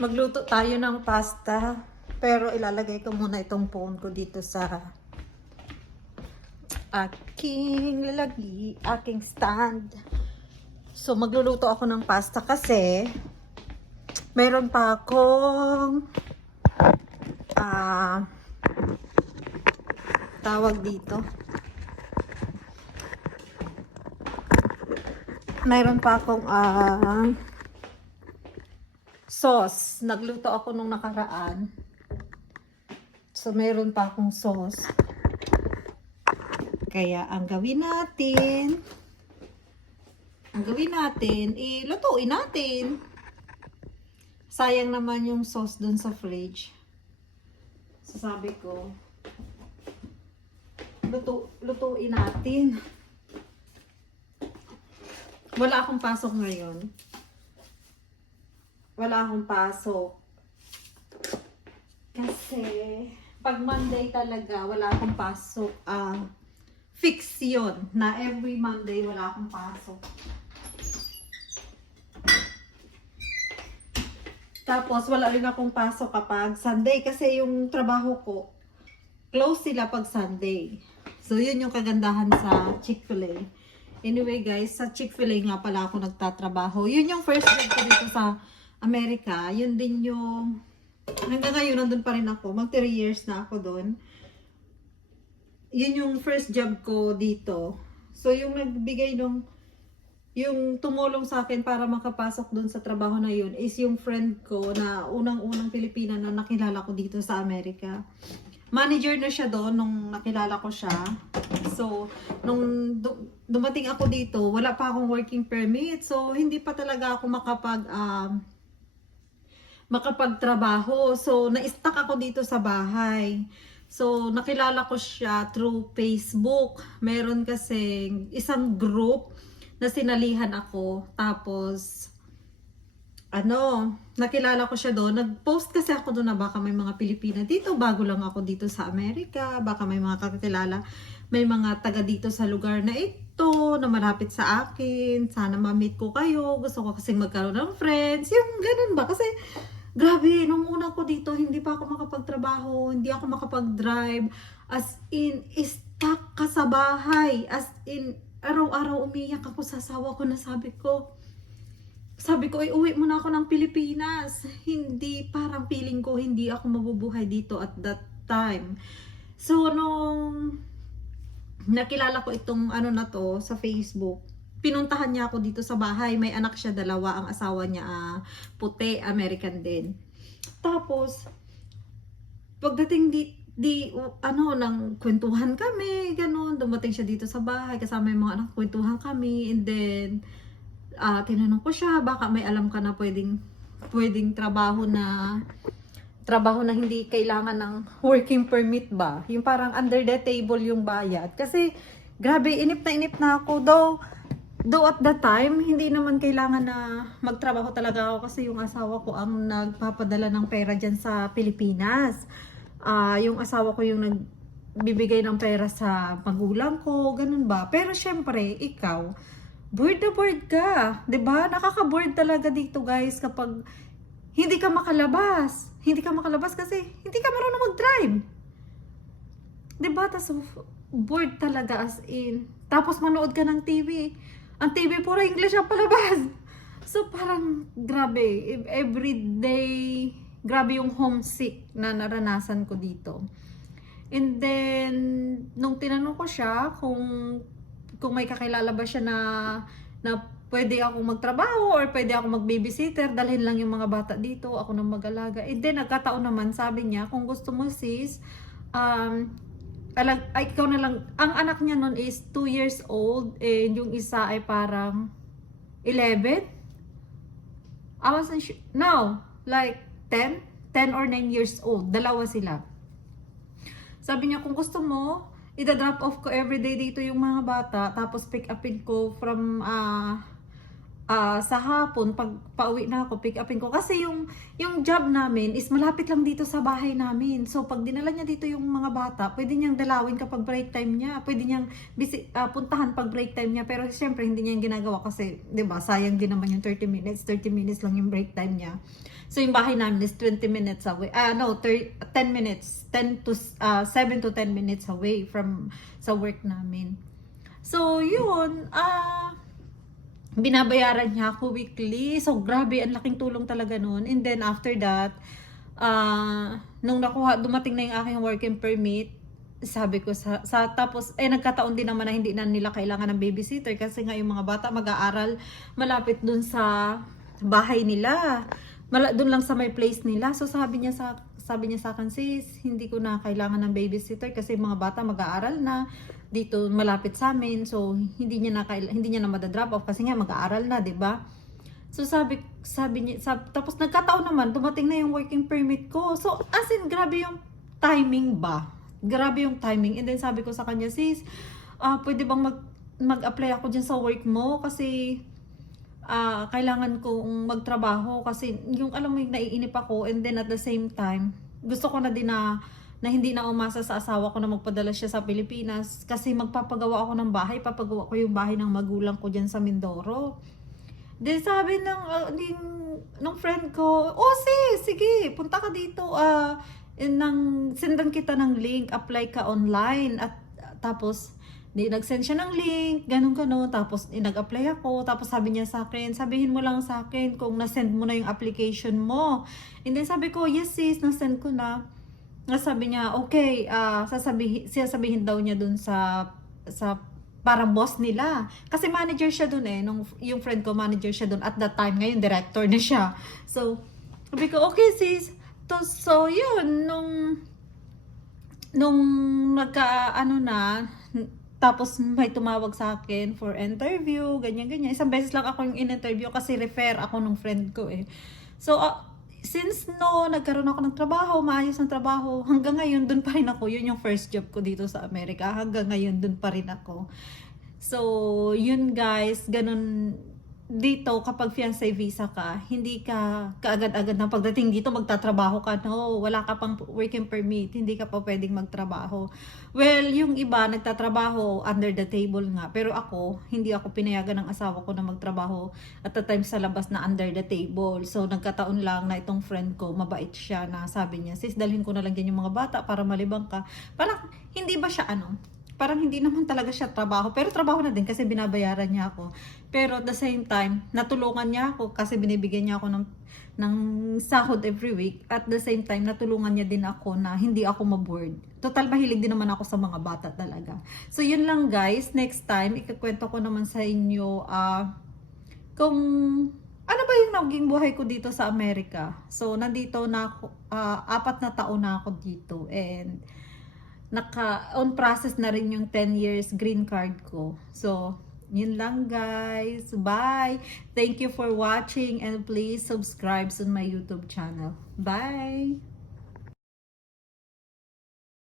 Magluto tayo ng pasta. Pero ilalagay ko muna itong phone ko dito sa aking stand. So magluluto ako ng pasta kasi meron pa akong tawag dito. Meron pa akong sauce. Nagluto ako nung nakaraan. So, meron pa akong sauce. Kaya, ang gawin natin, ilutuin natin. Sayang naman yung sauce dun sa fridge. So, sabi ko, lutuin natin. Wala akong pasok ngayon. Kasi, pag Monday talaga, wala akong pasok. Fix yun. Na every Monday, wala akong pasok. Tapos, wala rin akong pasok kapag Sunday. Kasi yung trabaho ko, close sila pag Sunday. So, yun yung kagandahan sa Chick-fil-A. Anyway guys, sa Chick-fil-A nga pala ako nagtatrabaho. Yun yung first job ko dito sa Amerika. Yun din yung hanggang ngayon nandun pa rin ako. Mag 3 years na ako doon. Yun yung first job ko dito. So yung nagbigay yung tumulong sa akin para makapasok doon sa trabaho na yun is yung friend ko na unang-unang Pilipina na nakilala ko dito sa Amerika. Manager na siya doon nung nakilala ko siya. So, nung dumating ako dito, wala pa akong working permit. So, hindi pa talaga ako makapagtrabaho. So, na-stuck ako dito sa bahay. So, nakilala ko siya through Facebook. Meron kasi isang group na sinalihan ako. Tapos, nakilala ko siya doon. Nag-post kasi ako doon na baka may mga Pilipina dito. Bago lang ako dito sa Amerika. Baka may mga kakilala. May mga taga dito sa lugar na ito na malapit sa akin. Sana ma-meet ko kayo. Gusto ko kasing magkaroon ng friends. Yung ganun ba? Kasi grabe, nung una ko dito, hindi pa ako makapagtrabaho. Hindi ako makapag-drive. As in, stuck ka sa bahay. As in, araw-araw umiyak ako sa asawa ko na sabi ko, uwi muna ako ng Pilipinas. Hindi, parang feeling ko, hindi ako mabubuhay dito at that time. So, nung nakilala ko itong na to sa Facebook, pinuntahan niya ako dito sa bahay. May anak siya, 2. Ang asawa niya, puti, American din. Tapos, pagdating nang kwentuhan kami, ganun. Dumating siya dito sa bahay, kasama yung mga anak, kwentuhan kami. And then, tinanong ko siya, baka may alam ka na pwedeng trabaho na hindi kailangan ng working permit ba? Yung parang under the table yung bayad. Kasi, grabe, inip na ako. Though at the time, hindi naman kailangan na magtrabaho talaga ako kasi yung asawa ko ang nagpapadala ng pera dyan sa Pilipinas. Yung asawa ko yung nagbibigay ng pera sa magulang ko, ganun ba? Pero syempre, ikaw, bored na bored ka. 'Di ba? Nakaka-bored talaga dito guys kapag hindi ka makalabas. Hindi ka makalabas kasi hindi ka marunong mag-drive. 'Di ba? Tapos bored talaga as in. Tapos manood ka ng TV. Ang TV puro English ang palabas. So parang grabe, everyday, grabe yung homesick na naranasan ko dito. And then nung tinanong ko siya kung may kakilala ba siya na pwede akong magtrabaho or pwede akong mag-babysitter, dalhin lang yung mga bata dito, ako nang mag-alaga. And then, nagkataon naman, sabi niya, kung gusto mo sis, ikaw na lang, ang anak niya nun is 2 years old, and yung isa ay parang 11? I wasn't sure, no, like 10 or 9 years old, 2 sila. Sabi niya, kung gusto mo, ida-drop off ko everyday dito yung mga bata, tapos pick upin ko from sa hapon, pag pauwi na ako, pick upin ko. Kasi yung job namin is malapit lang dito sa bahay namin. So, pag dinala niya dito yung mga bata, pwede niyang dalawin kapag break time niya. Pwede niyang puntahan pag break time niya. Pero siyempre, hindi niya yung ginagawa kasi, di ba, sayang din naman yung 30 minutes. 30 minutes lang yung break time niya. So, yung bahay namin is 20 minutes away. 10 minutes. 7 to 10 minutes away from sa work namin. So, yun, binabayaran niya ako weekly. So, grabe, ang laking tulong talaga nun. And then, after that, nung dumating na yung aking working permit, sabi ko tapos, nagkataon din naman na hindi na nila kailangan ng babysitter kasi nga yung mga bata mag-aaral malapit dun sa bahay nila. Dun lang sa may place nila. So, sabi niya sa akin, sis, hindi ko na kailangan ng babysitter kasi mga bata mag-aaral na dito malapit sa amin. So, hindi niya na madadrop off kasi nga mag-aaral na, 'di ba? So, sabi niya, tapos nagkataon naman, dumating na yung working permit ko. So, as in, grabe yung timing ba? Grabe yung timing. And then, sabi ko sa kanya, sis, pwede bang mag-apply ako dyan sa work mo? Kasi, kailangan kong magtrabaho. Kasi, yung alam mo yung naiinip ako. And then, at the same time, gusto ko na din na hindi na umasa sa asawa ko na magpadala siya sa Pilipinas. Kasi magpapagawa ako ng bahay. Papagawa ko yung bahay ng magulang ko dyan sa Mindoro. Then sabi ng friend ko, sige, punta ka dito. Sendan kita ng link, apply ka online. At tapos, nag-send siya ng link, ganun. Tapos, nag-apply ako. Tapos, sabi niya sa akin, sabihin mo lang sa akin kung na-send mo na yung application mo. And then, sabi ko, yes sis, na-send ko na. Sabi niya, okay, sasabihin daw niya dun sa parang boss nila. Kasi manager siya dun yung friend ko, manager siya dun. At that time, ngayon, director na siya. So, sabi ko, okay sis. So, yun, nung tapos may tumawag sa akin for interview, ganyan. Isang beses lang ako yung in-interview kasi refer ako nung friend ko So, since nagkaroon ako ng trabaho, maayos ng trabaho, hanggang ngayon dun pa rin ako. Yun yung first job ko dito sa Amerika. Hanggang ngayon dun pa rin ako. So, yun guys, ganun dito kapag fiancé visa ka, hindi ka kaagad-agad na pagdating dito magtatrabaho ka. No, wala ka pang working permit, hindi ka pa pwedeng magtrabaho. Well, yung iba nagtatrabaho under the table nga, pero hindi ako pinayagan ng asawa ko na magtrabaho at the time sa labas na under the table. So, nagkataon lang na itong friend ko, mabait siya na sabi niya, sis, dalhin ko na lang din yung mga bata para malibang ka. Parang, hindi ba siya parang hindi naman talaga siya trabaho. Pero trabaho na din kasi binabayaran niya ako. Pero at the same time, natulungan niya ako kasi binibigyan niya ako ng sahod every week. At the same time, natulungan niya din ako na hindi ako maboard. Total, mahilig din naman ako sa mga bata talaga. So, yun lang guys. Next time, ikakwento ko naman sa inyo kung ano ba yung naging buhay ko dito sa Amerika. So, nandito na ako, 4 na taon na ako dito. And on process na rin yung 10 years green card ko. So, yun lang guys. Bye! Thank you for watching and please subscribe to my YouTube channel. Bye!